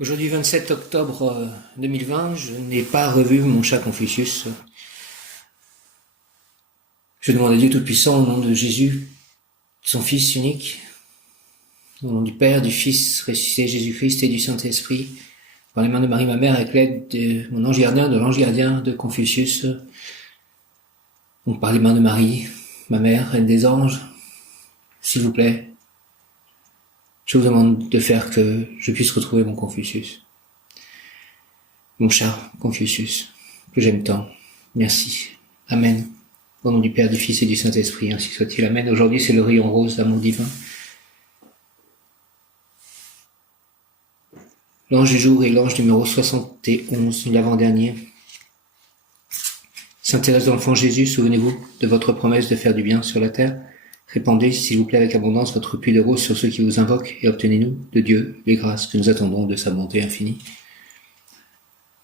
Aujourd'hui, 27 octobre 2020, je n'ai pas revu mon chat Confucius. Je demande à Dieu Tout-Puissant, au nom de Jésus, son Fils unique, au nom du Père, du Fils ressuscité Jésus-Christ et du Saint-Esprit, par les mains de Marie, ma mère, avec l'aide de mon ange gardien, de l'ange gardien de Confucius, donc par les mains de Marie, ma mère, reine des anges, s'il vous plaît, je vous demande de faire que je puisse retrouver mon Confucius. Mon chat Confucius, que j'aime tant. Merci. Amen. Au nom du Père, du Fils et du Saint-Esprit, ainsi soit-il. Amen. Aujourd'hui, c'est le rayon rose d'amour divin. L'ange du jour est l'ange numéro 71, l'avant-dernier. Sainte Thérèse de l'Enfant Jésus, souvenez-vous de votre promesse de faire du bien sur la terre. Répandez, s'il vous plaît, avec abondance votre pluie de rose sur ceux qui vous invoquent et obtenez-nous de Dieu les grâces que nous attendons de sa bonté infinie.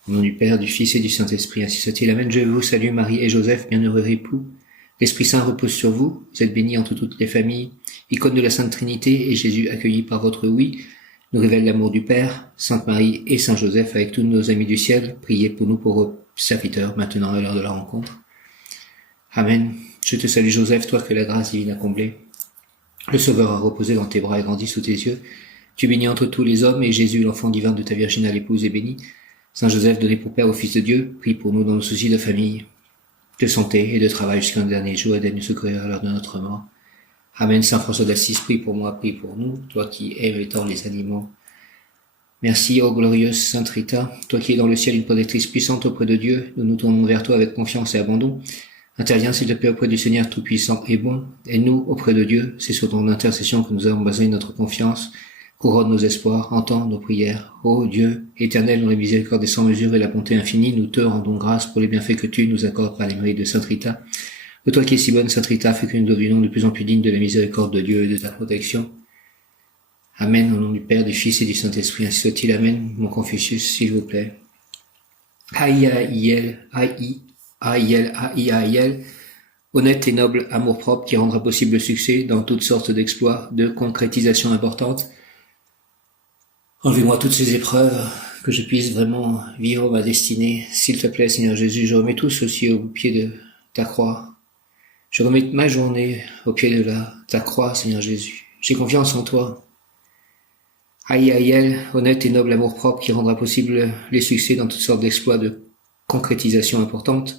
Au nom du Père, du Fils et du Saint-Esprit, ainsi soit-il. Amen. Je vous salue Marie et Joseph, bienheureux époux. L'Esprit Saint repose sur vous. Vous êtes bénis entre toutes les familles. Icône de la Sainte Trinité et Jésus accueilli par votre oui nous révèle l'amour du Père. Sainte Marie et Saint Joseph, avec tous nos amis du ciel, priez pour nous pauvres serviteurs, maintenant et à l'heure de la rencontre. Amen. Je te salue Joseph, toi que la grâce divine a comblé. Le Sauveur a reposé dans tes bras et grandi sous tes yeux. Tu es béni entre tous les hommes et Jésus, l'enfant divin de ta virginale épouse, est béni. Saint Joseph, donné pour Père au Fils de Dieu, prie pour nous dans nos soucis de famille, de santé et de travail jusqu'à un dernier jour et d'aide nous secourir à l'heure de notre mort. Amen. Saint François d'Assise, prie pour moi, prie pour nous, toi qui aimes tant les animaux. Merci, ô glorieuse Sainte Rita, toi qui es dans le ciel une protectrice puissante auprès de Dieu, nous nous tournons vers toi avec confiance et abandon. Interviens s'il te plaît auprès du Seigneur Tout-Puissant et bon, aide-nous auprès de Dieu, c'est sur ton intercession que nous avons basé notre confiance. Couronne nos espoirs, entends nos prières. Ô Dieu, éternel, dont la miséricorde est sans mesure et la bonté infinie, nous te rendons grâce pour les bienfaits que tu nous accordes par les mérites de Sainte Rita. Ô toi qui es si bonne, Sainte Rita, fais que nous devenions de plus en plus dignes de la miséricorde de Dieu et de ta protection. Amen, au nom du Père, du Fils et du Saint-Esprit, ainsi soit-il. Amen, mon Confucius, s'il vous plaît. Aïe, honnête et noble amour-propre qui rendra possible le succès dans toutes sortes d'exploits, de concrétisations importantes. Enlevez-moi toutes ces épreuves, que je puisse vraiment vivre ma destinée. S'il te plaît, Seigneur Jésus, je remets tout ceci au pied de ta croix. Je remets ma journée au pied de ta croix, Seigneur Jésus. J'ai confiance en toi. Aïe, honnête et noble amour-propre qui rendra possible les succès dans toutes sortes d'exploits de concrétisation importante.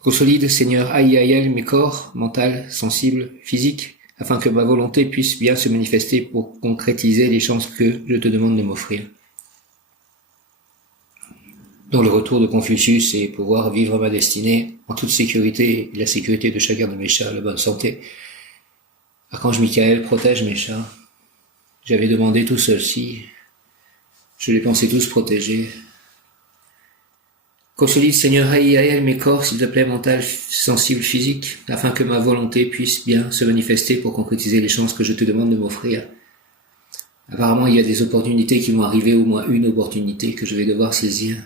Consolide, Seigneur, aïe, mes corps, mental, sensible, physique, afin que ma volonté puisse bien se manifester pour concrétiser les chances que je te demande de m'offrir. Dans le retour de Confucius et pouvoir vivre ma destinée en toute sécurité et la sécurité de chacun de mes chats, la bonne santé. Archange Michael, protège mes chats. J'avais demandé tout ceci. Je les pensais tous protégés. Consolide, Seigneur, aïe, mes corps, s'il te plaît, mental, sensible, physique, afin que ma volonté puisse bien se manifester pour concrétiser les chances que je te demande de m'offrir. Apparemment, il y a des opportunités qui vont arriver, au moins une opportunité que je vais devoir saisir.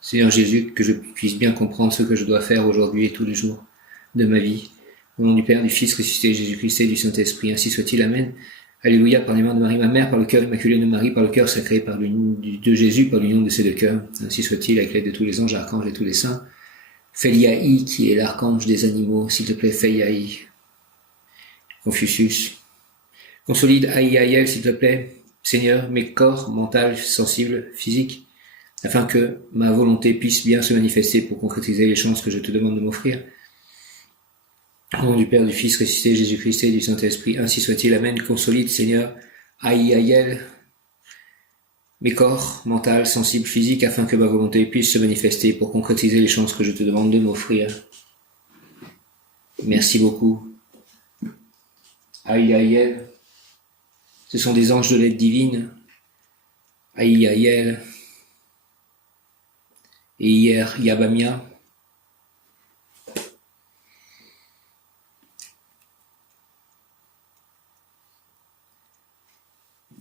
Seigneur Jésus, que je puisse bien comprendre ce que je dois faire aujourd'hui et tous les jours de ma vie. Au nom du Père, du Fils ressuscité, Jésus-Christ et du Saint-Esprit, ainsi soit-il. Amen. Alléluia, par les mains de Marie, ma mère, par le cœur immaculé de Marie, par le cœur sacré de Jésus, par l'union de ces deux cœurs. Ainsi soit-il, avec l'aide de tous les anges, archanges et tous les saints. Féliaï, qui est l'archange des animaux, s'il te plaît, Féliaï. Confucius. Consolide, aïe, s'il te plaît, Seigneur, mes corps, mental, sensible, physique, afin que ma volonté puisse bien se manifester pour concrétiser les chances que je te demande de m'offrir. Au nom du Père, du Fils ressuscité, Jésus-Christ et du Saint-Esprit, ainsi soit-il. Amen. Consolide, Seigneur, aïe, mes corps, mental, sensible, physique, afin que ma volonté puisse se manifester pour concrétiser les chances que je te demande de m'offrir. Merci beaucoup. Aïe, ce sont des anges de l'aide divine. Aïe, et hier, Yabamia.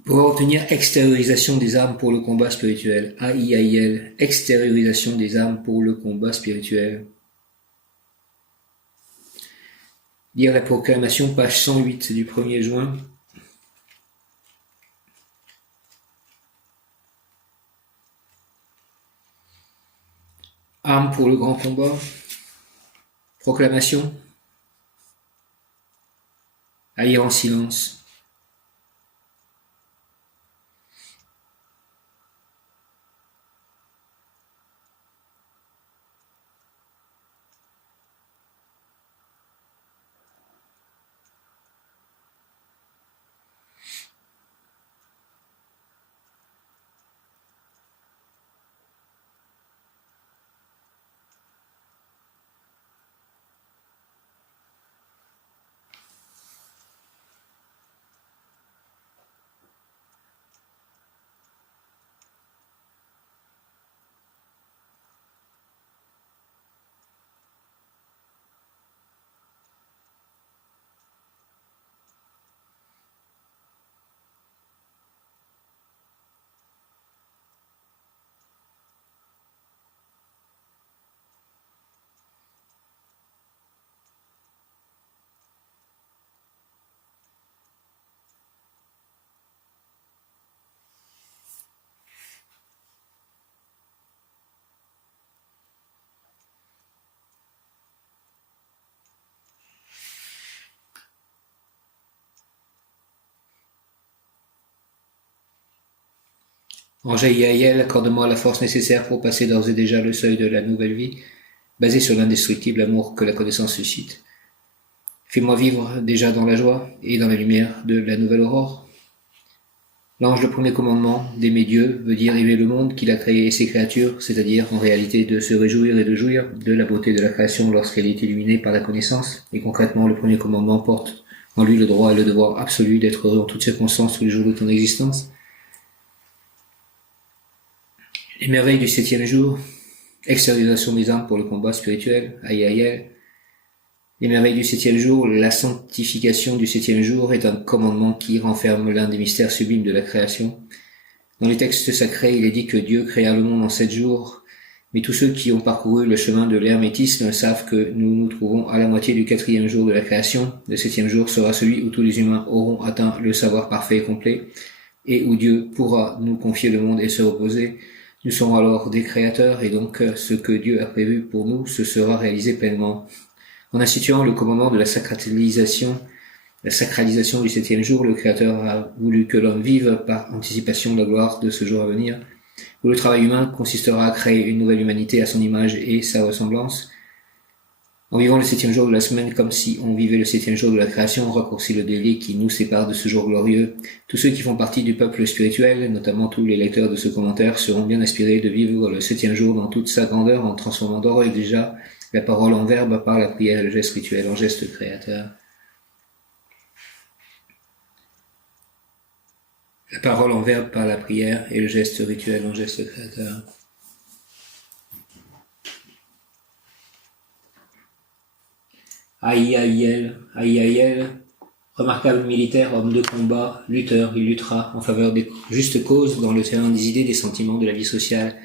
Pour obtenir extériorisation des âmes pour le combat spirituel. Aïe, extériorisation des âmes pour le combat spirituel. Lire la proclamation, page 108 du 1er juin. Armes pour le grand combat. Proclamation. Haïr en silence. Ange Haïel, accorde-moi la force nécessaire pour passer d'ores et déjà le seuil de la nouvelle vie, basée sur l'indestructible amour que la connaissance suscite. Fais-moi vivre déjà dans la joie et dans la lumière de la nouvelle aurore. L'ange, le premier commandement d'aimer Dieu veut dire aimer le monde qu'il a créé et ses créatures, c'est-à-dire en réalité de se réjouir et de jouir de la beauté de la création lorsqu'elle est illuminée par la connaissance. Et concrètement, le premier commandement porte en lui le droit et le devoir absolu d'être heureux en toutes circonstances tous les jours de ton existence. Les merveilles du 7e jour, extériorisation des âmes pour le combat spirituel, Haïel. Les merveilles du 7e jour, la sanctification du 7e jour est un commandement qui renferme l'un des mystères sublimes de la création. Dans les textes sacrés, il est dit que Dieu créa le monde en 7 jours, mais tous ceux qui ont parcouru le chemin de l'hermétisme savent que nous nous trouvons à la moitié du 4e jour de la création. Le 7e jour sera celui où tous les humains auront atteint le savoir parfait et complet, et où Dieu pourra nous confier le monde et se reposer. Nous serons alors des créateurs, et donc ce que Dieu a prévu pour nous se sera réalisé pleinement. En instituant le commandement de la sacralisation du 7e jour, le Créateur a voulu que l'homme vive par anticipation la gloire de ce jour à venir, où le travail humain consistera à créer une nouvelle humanité à son image et sa ressemblance. En vivant le 7e jour de la semaine comme si on vivait le 7e jour de la création, on raccourcit le délai qui nous sépare de ce jour glorieux. Tous ceux qui font partie du peuple spirituel, notamment tous les lecteurs de ce commentaire, seront bien inspirés de vivre le 7e jour dans toute sa grandeur en transformant d'ores et déjà la parole en verbe par la prière et le geste rituel en geste créateur. La parole en verbe par la prière et le geste rituel en geste créateur. Haïel, remarquable militaire, homme de combat, lutteur, il luttera en faveur des justes causes dans le terrain des idées, des sentiments, de la vie sociale.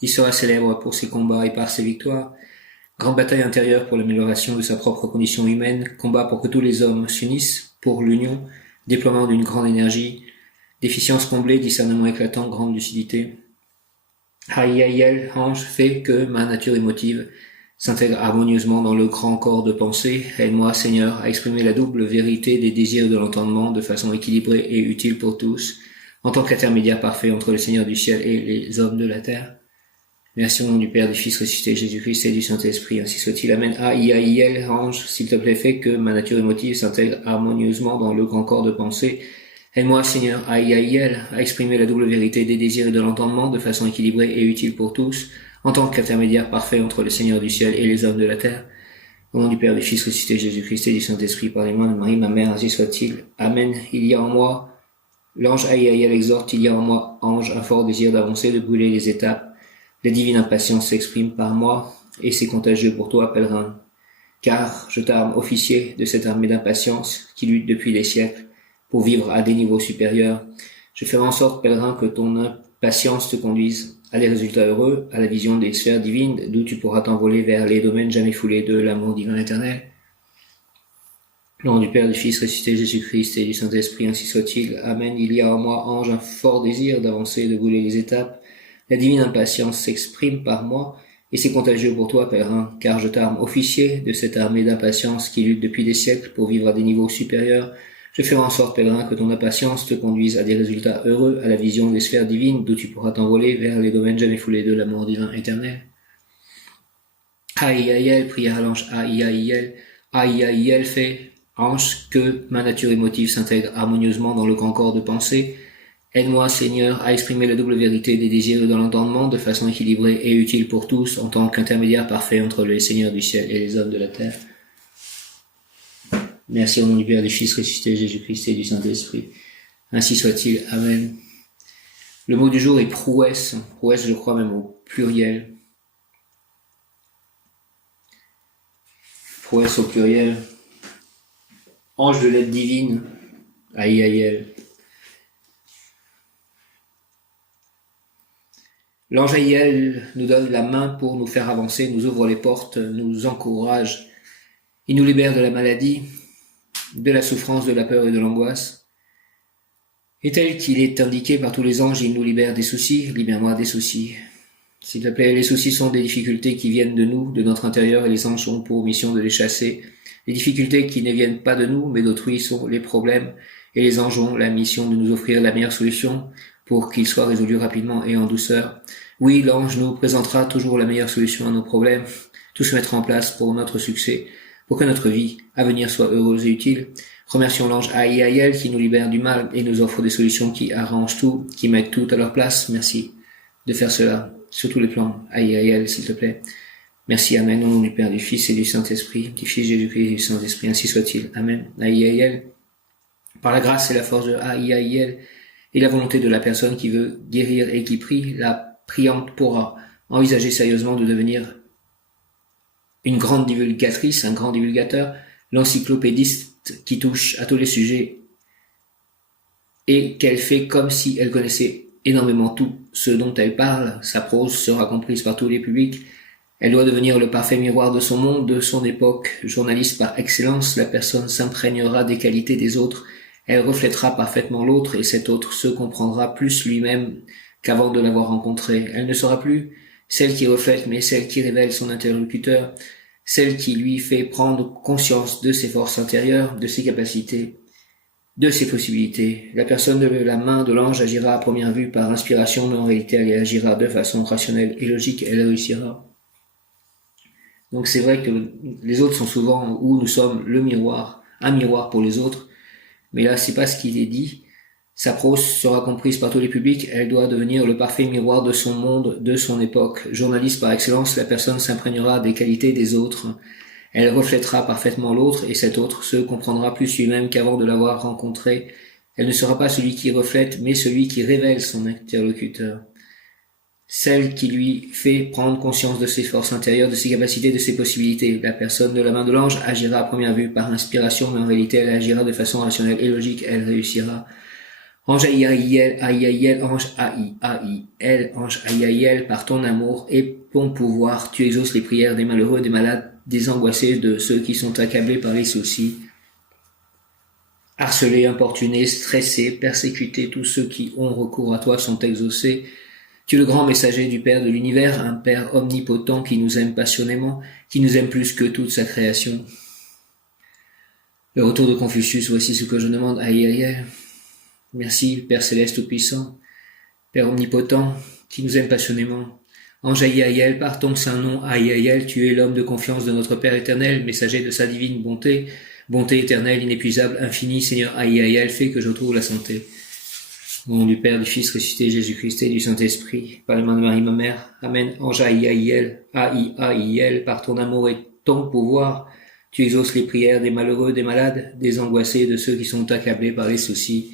Il sera célèbre pour ses combats et par ses victoires. Grande bataille intérieure pour l'amélioration de sa propre condition humaine, combat pour que tous les hommes s'unissent pour l'union, déploiement d'une grande énergie, déficience comblée, discernement éclatant, grande lucidité. Haïel, ange, fait que ma nature émotive s'intègre harmonieusement dans le grand corps de pensée. Aide-moi, Seigneur, à exprimer la double vérité des désirs de l'entendement de façon équilibrée et utile pour tous, en tant qu'intermédiaire parfait entre le Seigneur du ciel et les hommes de la terre. Merci au nom du Père, du Fils ressuscité, Jésus-Christ et du Saint-Esprit, ainsi soit-il. Amen. Haïel, ange, s'il te plaît, fais que ma nature émotive s'intègre harmonieusement dans le grand corps de pensée. Aide-moi, Seigneur, Haïel, à exprimer la double vérité des désirs et de l'entendement de façon équilibrée et utile pour tous, en tant qu'intermédiaire parfait entre le Seigneur du ciel et les hommes de la terre. Au nom du Père, du Fils ressuscité, Jésus-Christ et du Saint-Esprit, par les mains de Marie, ma mère, ainsi soit-il. Amen. Il y a en moi, l'ange Haïel exhorte, il y a en moi, ange, un fort désir d'avancer, de brûler les étapes. La divine impatience s'exprime par moi, et c'est contagieux pour toi, pèlerin. Car je t'arme, officier de cette armée d'impatience qui lutte depuis des siècles pour vivre à des niveaux supérieurs. Je ferai en sorte, pèlerin, que ton impatience te conduise à des résultats heureux, à la vision des sphères divines, d'où tu pourras t'envoler vers les domaines jamais foulés de l'amour divin éternel. Au nom du Père, du Fils ressuscité, Jésus-Christ et du Saint-Esprit, ainsi soit-il. Amen. Il y a en moi, ange, un fort désir d'avancer et de brûler les étapes. La divine impatience s'exprime par moi, Et c'est contagieux pour toi, pèlerin, car je t'arme officier de cette armée d'impatience qui lutte depuis des siècles pour vivre à des niveaux supérieurs. Je ferai en sorte, pèlerin, que ton impatience te conduise à des résultats heureux, à la vision des sphères divines d'où tu pourras t'envoler vers les domaines jamais foulés de l'amour divin éternel. Aïe, prière à l'ange Aïe, fait, ange, que ma nature émotive s'intègre harmonieusement dans le grand corps de pensée. Aide-moi, Seigneur, à exprimer la double vérité des désirs dans l'entendement de façon équilibrée et utile pour tous en tant qu'intermédiaire parfait entre les seigneurs du ciel et les hommes de la terre. Merci au nom du Père, du Fils ressuscité, Jésus-Christ et du Saint-Esprit. Ainsi soit-il. Amen. Le mot du jour est prouesse. Prouesse, je crois même au pluriel. Prouesse au pluriel. Ange de l'aide divine. Aïe. L'ange Aïel nous donne la main pour nous faire avancer, nous ouvre les portes, nous encourage. Il nous libère de la maladie, de la souffrance, de la peur et de l'angoisse. Et tel qu'il est indiqué par tous les anges, il nous libère des soucis. Libère-moi des soucis. S'il te plaît, les soucis sont des difficultés qui viennent de nous, de notre intérieur, et les anges ont pour mission de les chasser. Les difficultés qui ne viennent pas de nous, mais d'autrui sont les problèmes, et les anges ont la mission de nous offrir la meilleure solution pour qu'ils soient résolus rapidement et en douceur. Oui, l'ange nous présentera toujours la meilleure solution à nos problèmes. Tout se mettra en place pour notre succès, pour que notre vie à venir soit heureuse et utile. Remercions l'ange Aïe qui nous libère du mal et nous offre des solutions qui arrangent tout, qui mettent tout à leur place. Merci de faire cela sur tous les plans. Aïe, s'il te plaît. Merci, Amen, au nom du Père, du Fils et du Saint-Esprit, du Fils Jésus-Christ et du Saint-Esprit, ainsi soit-il. Amen. Aïe. Par la grâce et la force de Aïe et la volonté de la personne qui veut guérir et qui prie, la priante pourra envisager sérieusement de devenir une grande divulgatrice, un grand divulgateur, l'encyclopédiste qui touche à tous les sujets et qu'elle fait comme si elle connaissait énormément tout ce dont elle parle. Sa prose sera comprise par tous les publics. Elle doit devenir le parfait miroir de son monde, de son époque. Journaliste par excellence, la personne s'imprégnera des qualités des autres. Elle reflètera parfaitement l'autre et cet autre se comprendra plus lui-même qu'avant de l'avoir rencontré. Elle ne sera plus celle qui reflète, mais celle qui révèle son interlocuteur, celle qui lui fait prendre conscience de ses forces intérieures, de ses capacités, de ses possibilités. La personne de la main de l'ange agira à première vue par inspiration, mais en réalité elle agira de façon rationnelle et logique, elle réussira. Donc c'est vrai que les autres sont souvent où nous sommes le miroir, un miroir pour les autres, mais là c'est pas ce qu'il est dit. Sa prose sera comprise par tous les publics, elle doit devenir le parfait miroir de son monde, de son époque. Journaliste par excellence, la personne s'imprégnera des qualités des autres. Elle reflètera parfaitement l'autre et cet autre se comprendra plus lui-même qu'avant de l'avoir rencontré. Elle ne sera pas celui qui reflète, mais celui qui révèle son interlocuteur. Celle qui lui fait prendre conscience de ses forces intérieures, de ses capacités, de ses possibilités. La personne de la main de l'ange agira à première vue par inspiration, mais en réalité elle agira de façon rationnelle et logique, elle réussira. Ange Aïe, ange Aïe, par ton amour et ton pouvoir, tu exauces les prières des malheureux, des malades, des angoissés, de ceux qui sont accablés par les soucis. Harcelés, importunés, stressés, persécutés, tous ceux qui ont recours à toi sont exaucés. Tu es le grand messager du Père de l'univers, un Père omnipotent qui nous aime passionnément, qui nous aime plus que toute sa création. Le retour de Confucius, voici ce que je demande. Aïe. Merci, Père céleste tout-puissant, Père omnipotent, qui nous aime passionnément. Ange Aïe, par ton saint nom, Aïe, tu es l'homme de confiance de notre Père éternel, messager de sa divine bonté, bonté éternelle, inépuisable, infinie, Seigneur Aïe, fais que je trouve la santé. Au nom du Père, du Fils ressuscité, Jésus-Christ et du Saint-Esprit, par les mains de Marie, ma mère. Amen. Ange Aïe, par ton amour et ton pouvoir, tu exauces les prières des malheureux, des malades, des angoissés, de ceux qui sont accablés par les soucis.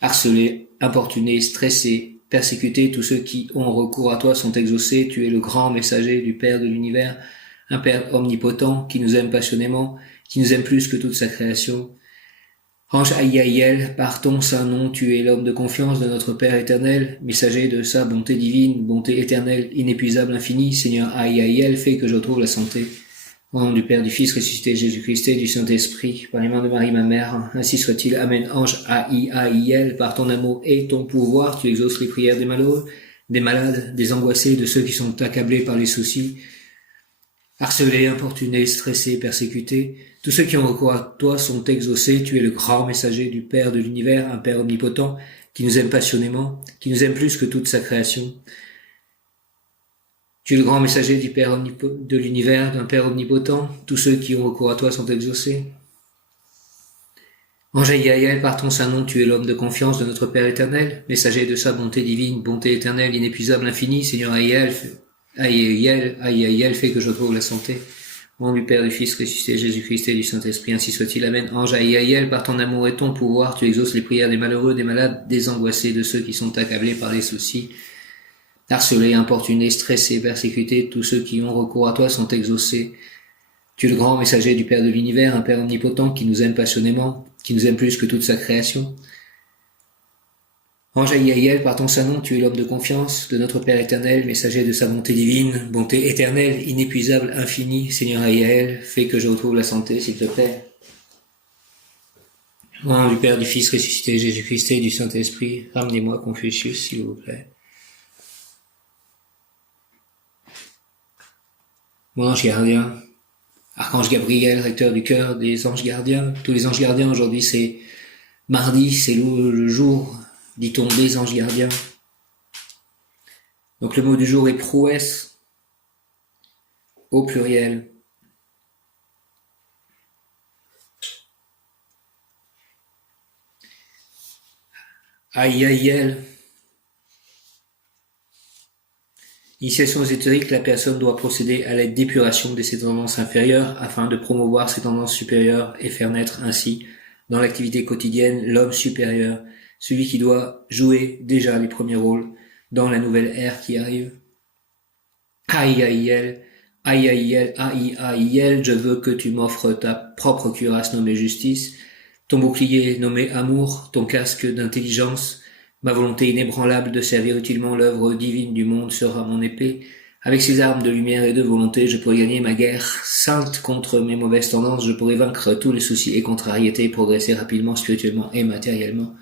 Harcelés, importunés, stressés, persécutés, tous ceux qui ont recours à toi sont exaucés. Tu es le grand messager du Père de l'univers, un Père omnipotent qui nous aime passionnément, qui nous aime plus que toute sa création. Ange Aïe, par ton saint nom, tu es l'homme de confiance de notre Père éternel, messager de sa bonté divine, bonté éternelle, inépuisable, infinie. Seigneur Aïe, fais que je trouve la santé. Au nom du Père, du Fils ressuscité, Jésus-Christ et du Saint-Esprit, par les mains de Marie, ma mère, ainsi soit-il. Amen. Ange Aïe, par ton amour et ton pouvoir, tu exauces les prières des malheureux, des malades, des angoissés, de ceux qui sont accablés par les soucis, harcelés, importunés, stressés, persécutés. Tous ceux qui ont recours à toi sont exaucés. Tu es le grand messager du Père de l'univers, un Père omnipotent, qui nous aime passionnément, qui nous aime plus que toute sa création. Tu es le grand messager du Père de l'univers, d'un Père omnipotent. Tous ceux qui ont recours à toi sont exaucés. Ange Aïaïel, par ton saint nom, tu es l'homme de confiance de notre Père éternel, messager de sa bonté divine, bonté éternelle, inépuisable, infinie. Seigneur Aïaïel, fais que je trouve la santé. Au nom du Père, du Fils ressuscité, Jésus-Christ et du Saint-Esprit, ainsi soit-il. Amen. Ange Aïaïel, par ton amour et ton pouvoir, tu exauces les prières des malheureux, des malades, des angoissés, de ceux qui sont accablés par les soucis. Harcelés, importunés, stressés, persécutés, tous ceux qui ont recours à toi sont exaucés. Tu es le grand messager du Père de l'univers, un Père omnipotent qui nous aime passionnément, qui nous aime plus que toute sa création. Ange Aïaïel, par ton saint nom, tu es l'homme de confiance de notre Père éternel, messager de sa bonté divine, bonté éternelle, inépuisable, infinie. Seigneur Aïaïel, fais que je retrouve la santé, s'il te plaît. Au nom du Père, du Fils ressuscité, Jésus-Christ et du Saint-Esprit, ramenez-moi Confucius, s'il vous plaît. Mon ange gardien, Archange Gabriel, recteur du cœur des anges gardiens, tous les anges gardiens, aujourd'hui c'est mardi, c'est le jour, dit-on, des anges gardiens. Donc le mot du jour est prouesse, au pluriel. Aïaïel. Initiation ésotérique, la personne doit procéder à la d'épuration de ses tendances inférieures afin de promouvoir ses tendances supérieures et faire naître ainsi, dans l'activité quotidienne, l'homme supérieur, celui qui doit jouer déjà les premiers rôles dans la nouvelle ère qui arrive. Aïaïel, Aïaïel, Aïaïel, je veux que tu m'offres ta propre cuirasse nommée justice, ton bouclier nommé amour, ton casque d'intelligence. Ma volonté inébranlable de servir utilement l'œuvre divine du monde sera mon épée. Avec ces armes de lumière et de volonté, je pourrai gagner ma guerre sainte contre mes mauvaises tendances, je pourrai vaincre tous les soucis et contrariétés et progresser rapidement, spirituellement et matériellement.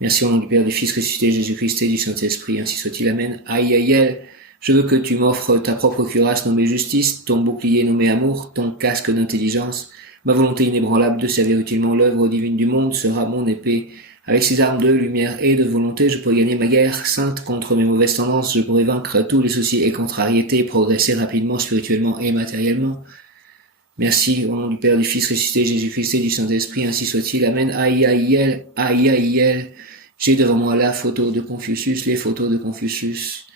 Merci au nom du Père, du Fils ressuscité, Jésus-Christ et du Saint-Esprit, ainsi soit-il. Amen. Aïaïel, je veux que tu m'offres ta propre cuirasse nommée justice, ton bouclier nommé amour, ton casque d'intelligence. Ma volonté inébranlable de servir utilement l'œuvre divine du monde sera mon épée. Avec ces armes de lumière et de volonté, je pourrai gagner ma guerre sainte contre mes mauvaises tendances, je pourrai vaincre tous les soucis et contrariétés, progresser rapidement, spirituellement et matériellement. Merci au nom du Père, du Fils ressuscité, Jésus-Christ et du Saint-Esprit, ainsi soit-il. Amen. Aïaïel, Aïaïel. J'ai devant moi la photo de Confucius, les photos de Confucius.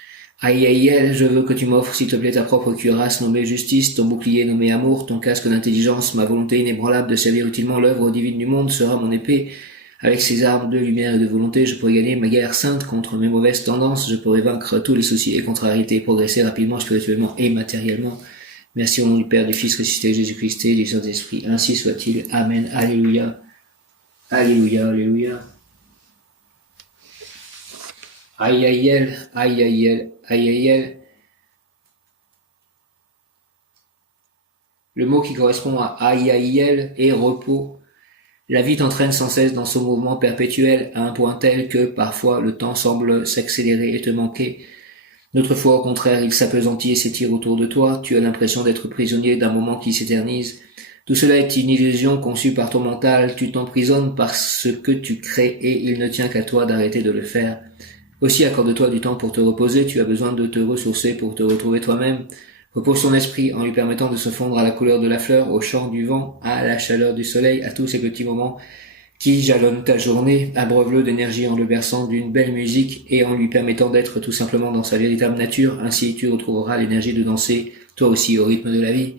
Aïaïel, je veux que tu m'offres, s'il te plaît, ta propre cuirasse nommée justice, ton bouclier nommé amour, ton casque d'intelligence, ma volonté inébranlable de servir utilement l'œuvre divine du monde sera mon épée. Avec ces armes de lumière et de volonté, je pourrai gagner ma guerre sainte contre mes mauvaises tendances, je pourrai vaincre tous les soucis et contrariétés, progresser rapidement, spirituellement et matériellement. Merci au nom du Père, du Fils ressuscité, Jésus-Christ et du Saint-Esprit. Ainsi soit-il. Amen. Alléluia. Alléluia, alléluia. Aïaïel, Aïaïel, Aïaïel. Le mot qui correspond à Aïaïel est repos. La vie t'entraîne sans cesse dans ce mouvement perpétuel à un point tel que parfois le temps semble s'accélérer et te manquer. D'autres fois, au contraire, il s'appesantit et s'étire autour de toi. Tu as l'impression d'être prisonnier d'un moment qui s'éternise. Tout cela est une illusion conçue par ton mental. Tu t'emprisonnes par ce que tu crées et il ne tient qu'à toi d'arrêter de le faire. Aussi, accorde-toi du temps pour te reposer. Tu as besoin de te ressourcer pour te retrouver toi-même. Repose ton esprit en lui permettant de se fondre à la couleur de la fleur, au chant du vent, à la chaleur du soleil, à tous ces petits moments qui jalonnent ta journée. Abreuve-le d'énergie en le berçant d'une belle musique et en lui permettant d'être tout simplement dans sa véritable nature. Ainsi, tu retrouveras l'énergie de danser, toi aussi, au rythme de la vie.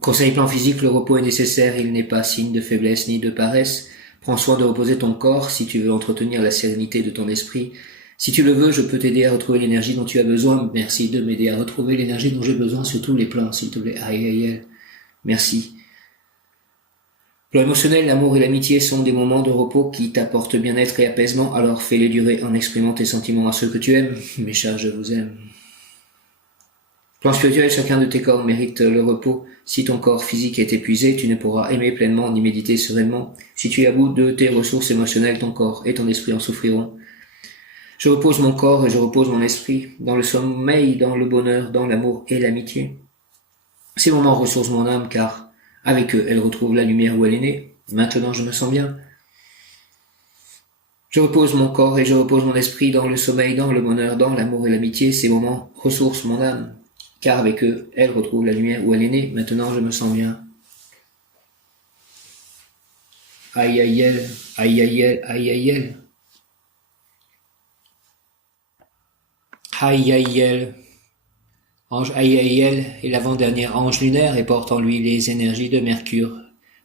Conseil plan physique, le repos est nécessaire. Il n'est pas signe de faiblesse ni de paresse. Prends soin de reposer ton corps si tu veux entretenir la sérénité de ton esprit. Si tu le veux, je peux t'aider à retrouver l'énergie dont tu as besoin. Merci de m'aider à retrouver l'énergie dont j'ai besoin sur tous les plans, s'il te plaît. Aïe. Merci. Plan émotionnel, l'amour et l'amitié sont des moments de repos qui t'apportent bien-être et apaisement, alors fais-les durer en exprimant tes sentiments à ceux que tu aimes. Mes chers, je vous aime. Plan spirituel, chacun de tes corps mérite le repos. Si ton corps physique est épuisé, tu ne pourras aimer pleinement ni méditer sereinement. Si tu es à bout de tes ressources émotionnelles, ton corps et ton esprit en souffriront. Je repose mon corps et je repose mon esprit dans le sommeil, dans le bonheur, dans l'amour et l'amitié. Ces moments ressourcent mon âme car avec eux, elle retrouve la lumière où elle est née. Maintenant, je me sens bien. Je repose mon corps et je repose mon esprit dans le sommeil, dans le bonheur, dans l'amour et l'amitié. Ces moments ressourcent mon âme car avec eux, elle retrouve la lumière où elle est née. Maintenant, je me sens bien. Aïe aïe aïe, aïe aïe aïe, aïe aïe aïe. Aïe aïe aïe. Ange Aïaïel est l'avant-dernier ange lunaire et porte en lui les énergies de Mercure,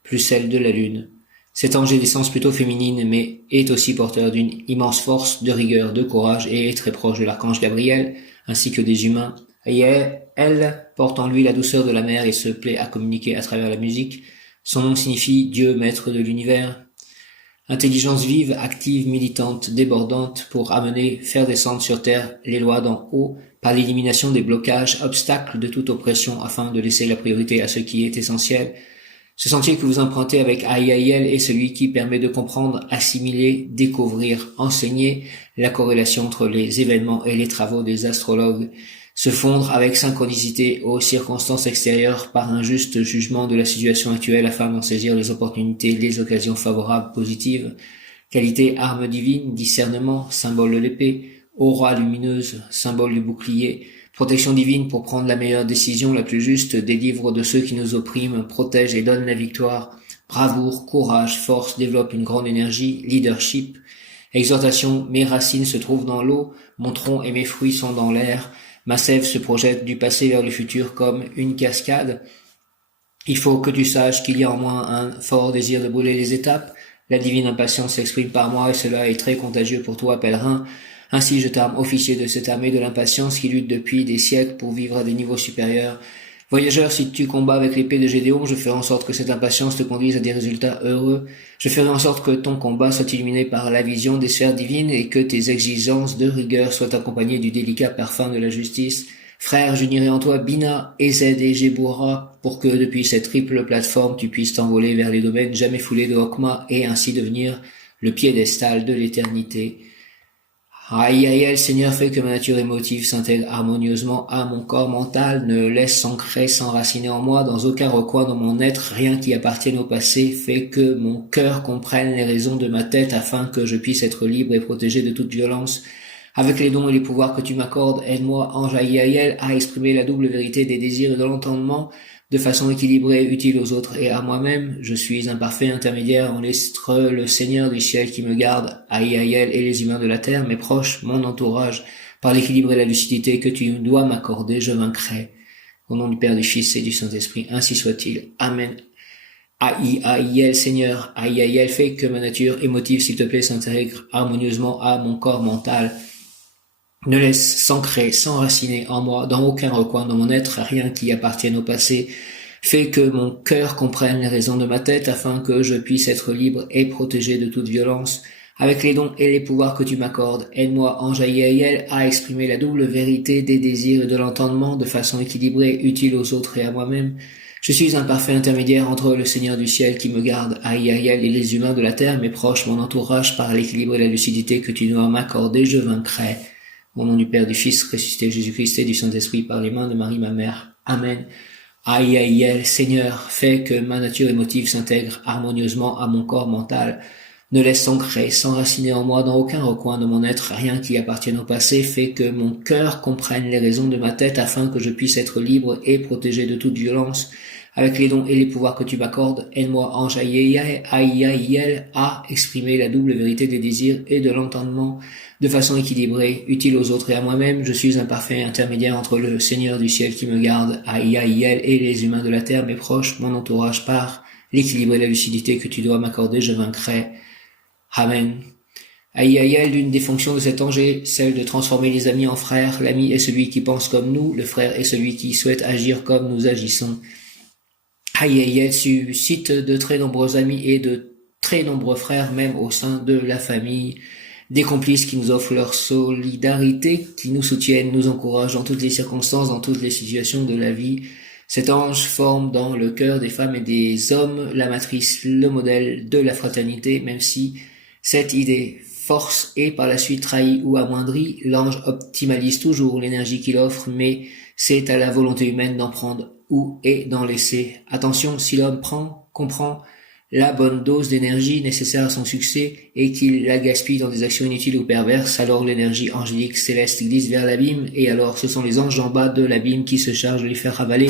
plus celles de la Lune. Cet ange est d'essence plutôt féminine, mais est aussi porteur d'une immense force, de rigueur, de courage et est très proche de l'archange Gabriel, ainsi que des humains. Aïaïel porte en lui la douceur de la mer et se plaît à communiquer à travers la musique. Son nom signifie Dieu maître de l'univers. Intelligence vive, active, militante, débordante pour amener, faire descendre sur terre les lois d'en haut par l'élimination des blocages, obstacles de toute oppression afin de laisser la priorité à ce qui est essentiel. Ce sentier que vous empruntez avec Aïaïel est celui qui permet de comprendre, assimiler, découvrir, enseigner la corrélation entre les événements et les travaux des astrologues, se fondre avec synchronicité aux circonstances extérieures par un juste jugement de la situation actuelle afin d'en saisir les opportunités, les occasions favorables, positives, qualité, arme divine, discernement, symbole de l'épée, aura lumineuse, symbole du bouclier, protection divine pour prendre la meilleure décision, la plus juste, délivre de ceux qui nous oppriment, protège et donne la victoire, bravoure, courage, force, développe une grande énergie, leadership, exhortation, mes racines se trouvent dans l'eau, mon tronc et mes fruits sont dans l'air, ma sève se projette du passé vers le futur comme une cascade. Il faut que tu saches qu'il y a en moi un fort désir de brûler les étapes. La divine impatience s'exprime par moi et cela est très contagieux pour toi, pèlerin. Ainsi je t'arme officier de cette armée de l'impatience qui lutte depuis des siècles pour vivre à des niveaux supérieurs. Voyageur, si tu combats avec l'épée de Gédéon, je ferai en sorte que cette impatience te conduise à des résultats heureux. Je ferai en sorte que ton combat soit illuminé par la vision des sphères divines et que tes exigences de rigueur soient accompagnées du délicat parfum de la justice. Frère, j'unirai en toi Bina, Ezed et Géboura pour que depuis cette triple plateforme tu puisses t'envoler vers les domaines jamais foulés de Hokma et ainsi devenir le piédestal de l'éternité. Aïe, Seigneur, fais que ma nature émotive s'intègre harmonieusement à mon corps mental, ne laisse s'ancrer, s'enraciner en moi, dans aucun recoin dans mon être, rien qui appartienne au passé, fais que mon cœur comprenne les raisons de ma tête afin que je puisse être libre et protégé de toute violence. Avec les dons et les pouvoirs que tu m'accordes, aide-moi, ange Aïaïel, à exprimer la double vérité des désirs et de l'entendement, de façon équilibrée, utile aux autres et à moi-même. Je suis un parfait intermédiaire entre le Seigneur du ciel qui me garde, Aïaïel, et les humains de la terre, mes proches, mon entourage. Par l'équilibre et la lucidité que tu dois m'accorder, je vaincrai. Au nom du Père, du Fils et du Saint-Esprit, ainsi soit-il. Amen. Aïaïel, Seigneur, Aïaïel, fais que ma nature émotive, s'il te plaît, s'intègre harmonieusement à mon corps mental. Ne laisse s'ancrer, s'enraciner en moi, dans aucun recoin de mon être, rien qui appartienne au passé. Fais que mon cœur comprenne les raisons de ma tête, afin que je puisse être libre et protégé de toute violence. Avec les dons et les pouvoirs que tu m'accordes, aide-moi, ange Aïaïel, à exprimer la double vérité des désirs et de l'entendement de façon équilibrée, utile aux autres et à moi-même. Je suis un parfait intermédiaire entre le Seigneur du ciel qui me garde, Aïaïel, et les humains de la terre, mes proches, mon entourage, par l'équilibre et la lucidité que tu dois m'accorder, je vaincrai. Au nom du Père, du Fils, ressuscité Jésus-Christ et du Saint-Esprit, par les mains de Marie, ma mère. Amen. Aïaïel, Seigneur, fais que ma nature émotive s'intègre harmonieusement à mon corps mental. Ne laisse s'ancrer, s'enraciner en moi dans aucun recoin de mon être, rien qui appartienne au passé. Fais que mon cœur comprenne les raisons de ma tête afin que je puisse être libre et protégé de toute violence. Avec les dons et les pouvoirs que tu m'accordes, aide-moi, ange Aïaïel, à exprimer la double vérité des désirs et de l'entendement de façon équilibrée, utile aux autres et à moi-même. Je suis un parfait intermédiaire entre le Seigneur du ciel qui me garde, Aïaïel, et les humains de la terre, mes proches, mon entourage, par l'équilibre et la lucidité que tu dois m'accorder, je vaincrai. Amen. Aïaïel, l'une des fonctions de cet ange est celle de transformer les amis en frères. L'ami est celui qui pense comme nous, le frère est celui qui souhaite agir comme nous agissons. Aïaïel suscite de très nombreux amis et de très nombreux frères, même au sein de la famille. Des complices qui nous offrent leur solidarité, qui nous soutiennent, nous encouragent dans toutes les circonstances, dans toutes les situations de la vie. Cet ange forme dans le cœur des femmes et des hommes la matrice, le modèle de la fraternité, même si cette idée force est par la suite trahi ou amoindri, l'ange optimalise toujours l'énergie qu'il offre, mais c'est à la volonté humaine d'en prendre ou et d'en laisser. Attention, si l'homme comprend la bonne dose d'énergie nécessaire à son succès et qu'il la gaspille dans des actions inutiles ou perverses, alors l'énergie angélique céleste glisse vers l'abîme, et alors ce sont les anges en bas de l'abîme qui se chargent de les faire ravaler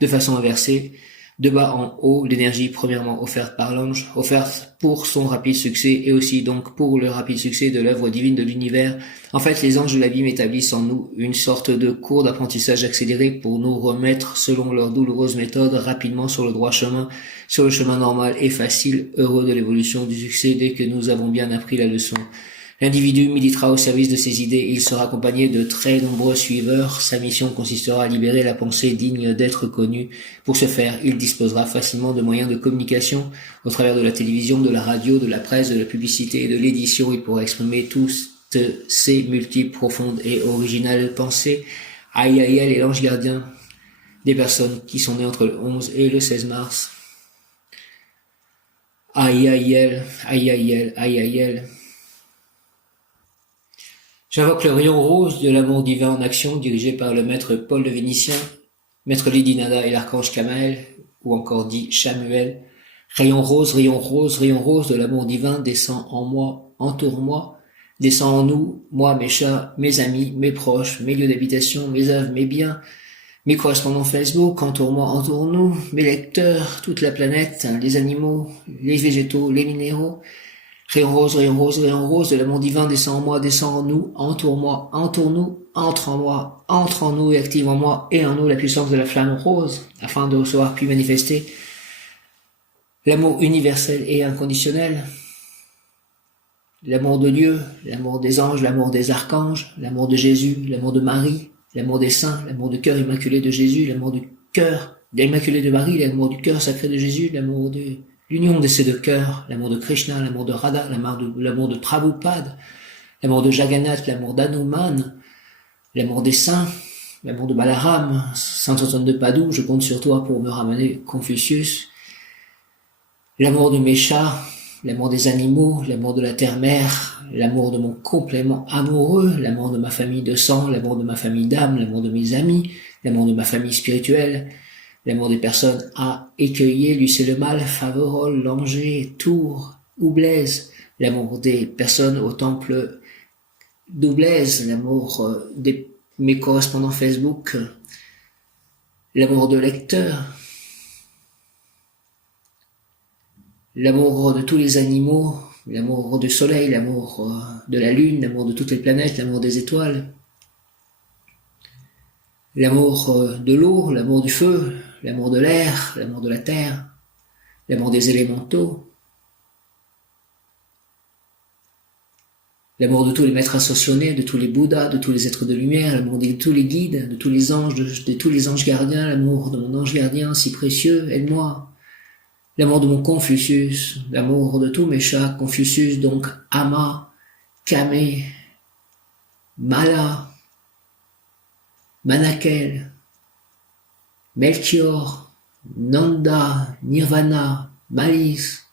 de façon inversée. De bas en haut, l'énergie premièrement offerte par l'ange, offerte pour son rapide succès et aussi donc pour le rapide succès de l'œuvre divine de l'univers. En fait, les anges de l'abîme établissent en nous une sorte de cours d'apprentissage accéléré pour nous remettre, selon leur douloureuse méthode, rapidement sur le droit chemin, sur le chemin normal et facile, heureux de l'évolution du succès dès que nous avons bien appris la leçon. L'individu militera au service de ses idées et il sera accompagné de très nombreux suiveurs. Sa mission consistera à libérer la pensée digne d'être connue. Pour ce faire, il disposera facilement de moyens de communication au travers de la télévision, de la radio, de la presse, de la publicité et de l'édition. Il pourra exprimer toutes ses multiples, profondes et originales pensées. Aïe est l'ange gardien des personnes qui sont nées entre le 11 et le 16 mars. Aïe. J'invoque le rayon rose de l'amour divin en action dirigé par le maître Paul le Vénitien, maître Lady Nada et l'archange Kamael, ou encore dit Chamuel. Rayon rose de l'amour divin descend en moi, entoure-moi, descend en nous, moi, mes chats, mes amis, mes proches, mes lieux d'habitation, mes œuvres, mes biens, mes correspondants Facebook, entoure-moi, entoure-nous, mes lecteurs, toute la planète, les animaux, les végétaux, les minéraux. Rayon rose de l'amour divin descend en moi, descend en nous, entoure-moi, entoure-nous, entre en nous et active en moi et en nous la puissance de la flamme rose, afin de recevoir puis manifester l'amour universel et inconditionnel, l'amour de Dieu, l'amour des anges, l'amour des archanges, l'amour de Jésus, l'amour de Marie, l'amour des saints, l'amour du cœur immaculé de Jésus, l'amour du cœur immaculé de Marie, l'amour du cœur sacré de Jésus, l'amour de l'union de ces deux cœurs, l'amour de Krishna, l'amour de Radha, l'amour de Prabhupada, l'amour de Jagannath, l'amour d'Hanuman, l'amour des saints, l'amour de Balaram, Saint Antoine de Padoue, je compte sur toi pour me ramener Confucius, l'amour de mes chats, l'amour des animaux, l'amour de la terre-mère, l'amour de mon complément amoureux, l'amour de ma famille de sang, l'amour de ma famille d'âme, l'amour de mes amis, l'amour de ma famille spirituelle, l'amour des personnes à Écueillé, Lucé-le-Mal, Faverolles, Langeais, Tours, Oublaise, l'amour des personnes au temple d'Oublaise, l'amour de mes correspondants Facebook, l'amour de lecteurs, l'amour de tous les animaux, l'amour du soleil, l'amour de la lune, l'amour de toutes les planètes, l'amour des étoiles, l'amour de l'eau, l'amour du feu, l'amour de l'air, l'amour de la terre, l'amour des élémentaux, l'amour de tous les maîtres ascensionnés, de tous les Bouddhas, de tous les êtres de lumière, l'amour de tous les guides, de tous les anges, de tous les anges gardiens, l'amour de mon ange gardien si précieux, aide-moi. L'amour de mon Confucius, l'amour de tous mes chats, Confucius, donc Ama, Kame, Mala, Manakel, Melchior, Nanda, Nirvana, Malice.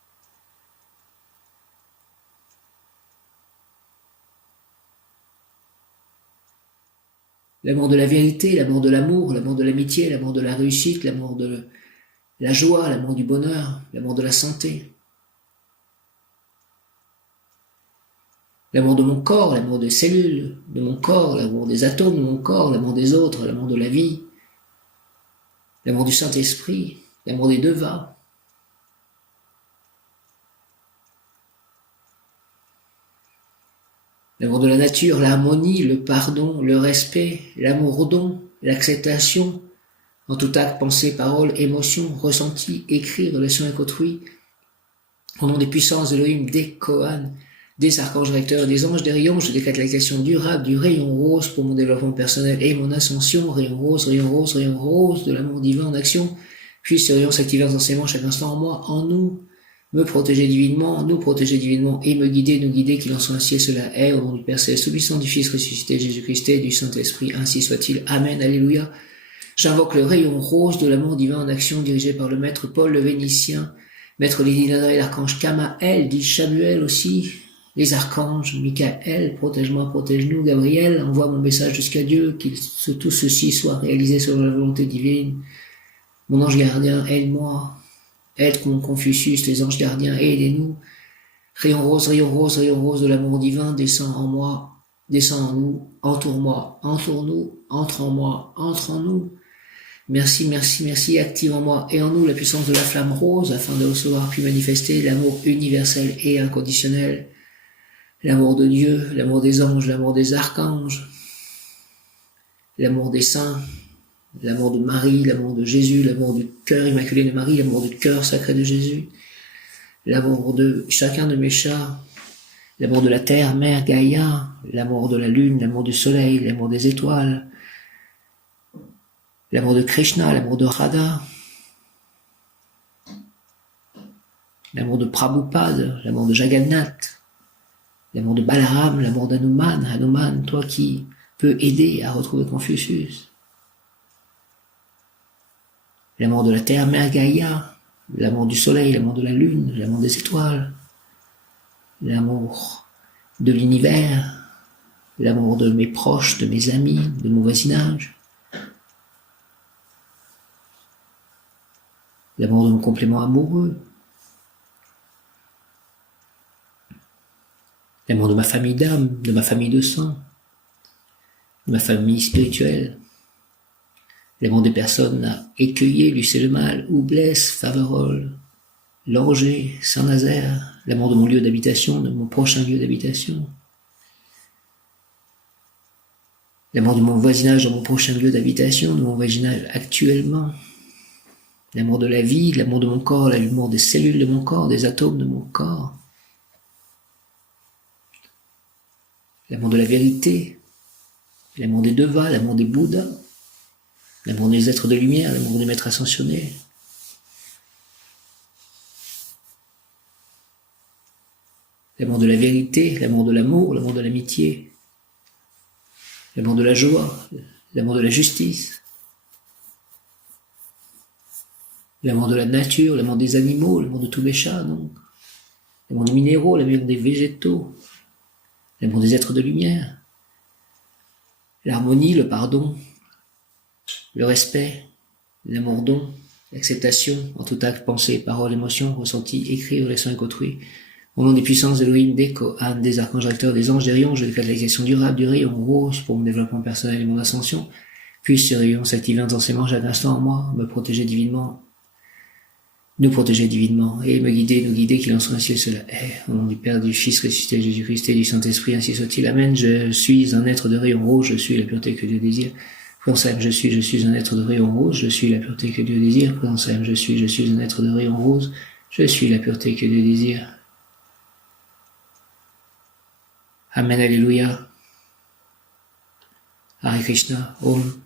L'amour de la vérité, l'amour de l'amour, l'amour de l'amitié, l'amour de la réussite, l'amour de la joie, l'amour du bonheur, l'amour de la santé. L'amour de mon corps, l'amour des cellules de mon corps, l'amour des atomes de mon corps, l'amour des autres, l'amour de la vie, l'amour du Saint-Esprit, l'amour des devas. L'amour de la nature, l'harmonie, le pardon, le respect, l'amour-don, l'acceptation, en tout acte, pensée, parole, émotion, ressenti, écrit, relation avec autrui, au nom des puissances d'Elohim, des Kohan, des archanges recteurs, des anges, des rayons, je décrète l'application durable du rayon rose pour mon développement personnel et mon ascension, rayon rose de l'amour divin en action, puis ce rayon s'activer intensément chaque instant en moi, en nous, me protéger divinement, nous protéger divinement et me guider, nous guider, qu'il en soit ainsi et cela est, au nom du Père Céleste, tout-puissant, du Fils ressuscité, Jésus-Christ et du Saint-Esprit, ainsi soit-il. Amen, alléluia. J'invoque le rayon rose de l'amour divin en action dirigé par le maître Paul le Vénitien, maître Lady Nada et l'archange Kamael, dit Chamuel aussi, les archanges, Michael, protège-moi, protège-nous, Gabriel, envoie mon message jusqu'à Dieu, tout ceci soit réalisé selon la volonté divine. Mon ange gardien, aide-moi, aide Confucius, les anges gardiens, aidez-nous. Rayon rose, rayon rose, rayon rose de l'amour divin, descend en moi, descend en nous, entoure-moi, entoure-nous, entre en moi, entre en nous. Merci, merci, merci, active en moi et en nous la puissance de la flamme rose afin de recevoir puis manifester l'amour universel et inconditionnel, l'amour de Dieu, l'amour des anges, l'amour des archanges, l'amour des saints, l'amour de Marie, l'amour de Jésus, l'amour du cœur immaculé de Marie, l'amour du cœur sacré de Jésus, l'amour de chacun de mes chats, l'amour de la terre, mère, Gaïa, l'amour de la lune, l'amour du soleil, l'amour des étoiles, l'amour de Krishna, l'amour de Radha, l'amour de Prabhupada, l'amour de Jagannath, l'amour de Balaram, l'amour d'Hanuman, Hanuman, toi qui peux aider à retrouver Confucius, l'amour de la terre, mère Gaïa, l'amour du soleil, l'amour de la lune, l'amour des étoiles, l'amour de l'univers, l'amour de mes proches, de mes amis, de mon voisinage, l'amour de mon complément amoureux, l'amour de ma famille d'âme, de ma famille de sang, de ma famille spirituelle, l'amour des personnes à Écueillé, Lucé-le-Mal, Oublès, Faverolles, Langeais, Saint-Nazaire, l'amour de mon lieu d'habitation, de mon prochain lieu d'habitation, l'amour de mon voisinage dans mon prochain lieu d'habitation, de mon voisinage actuellement, l'amour de la vie, l'amour de mon corps, l'amour des cellules de mon corps, des atomes de mon corps, l'amour de la vérité, l'amour des devas, l'amour des Bouddhas, l'amour des êtres de lumière, l'amour des maîtres ascensionnés, l'amour de la vérité, l'amour de l'amour, l'amour de l'amitié, l'amour de la joie, l'amour de la justice, l'amour de la nature, l'amour des animaux, l'amour de tous les chats, donc, l'amour des minéraux, l'amour des végétaux, l'amour des êtres de lumière, l'harmonie, le pardon, le respect, l'amour-don, l'acceptation en tout acte, pensée, parole, émotion, ressenti, écrit, relation avec autrui. Au nom des puissances d'Elohim, des Kohan, des archanges acteurs, des anges, des rayons, je déclare l'expression durable du rayon rose pour mon développement personnel et mon ascension. Puisse ce rayon s'activer intensément chaque instant en moi, me protéger divinement, nous protéger divinement, et me guider, nous guider, qu'il en soit ainsi et cela est. Au nom du Père, du Fils ressuscité, Jésus-Christ et du Saint-Esprit, ainsi soit-il. Amen. Je suis un être de rayon rose, je suis la pureté que Dieu désire. Présence je suis un être de rayon rose, je suis la pureté que Dieu désire. Présence je suis un être de rayon rose, je suis la pureté que Dieu désire. Amen, Alléluia. Hare Krishna, Om.